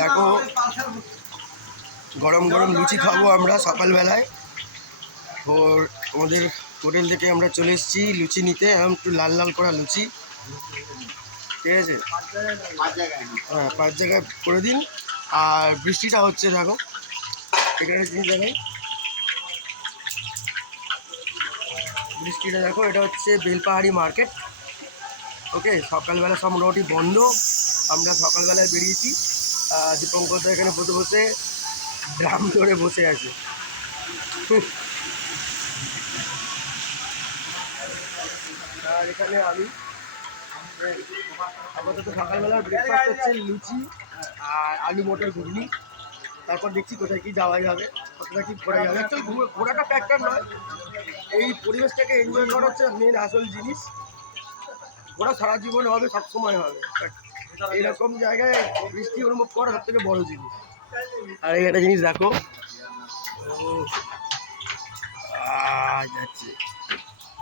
দেখো গরম গরম লুচি খাব আমরা সকালবেলায়। ওর আমাদের হোটেল থেকে আমরা চলে এসেছি লুচি নিতে এখন একটু লাল লাল করা লুচি। ঠিক আছে? হ্যাঁ পাঁচ জায়গায় করে দিন। আর বৃষ্টিটা হচ্ছে দেখো। এখানে তিন জায়গায় বৃষ্টিটা দেখো এটা হচ্ছে বেলপাহাড়ি মার্কেট। ওকে সকালবেলা সব মোটামুটি বন্ধ। আমরা সকালবেলায় বেরিয়েছি। দীপঙ্কর এখানে বসে বসে ড্রাম ধরে বসে আছে। আর এখানে আমি, আপাতত সকালবেলা ব্রেকফাস্ট হচ্ছে লুচি আর আলু মটর ঘুগনি। তারপর দেখছি কোথায় কি যাওয়া যাবে কতটা কি ঘোরা যাবে। অ্যাকচুয়ালি ঘোরাটা ফ্যাক্টর নয়। এই পরিবেশটাকে এনজয় করা হচ্ছে মেন আসল জিনিস। ঘোরা সারা জীবন হবে সব সময় হবে। But এরকম জায়গায় বৃষ্টি অনুভব করা সব থেকে বড় জিনিস। আর এই একটা জিনিস দেখো। যাচ্ছে।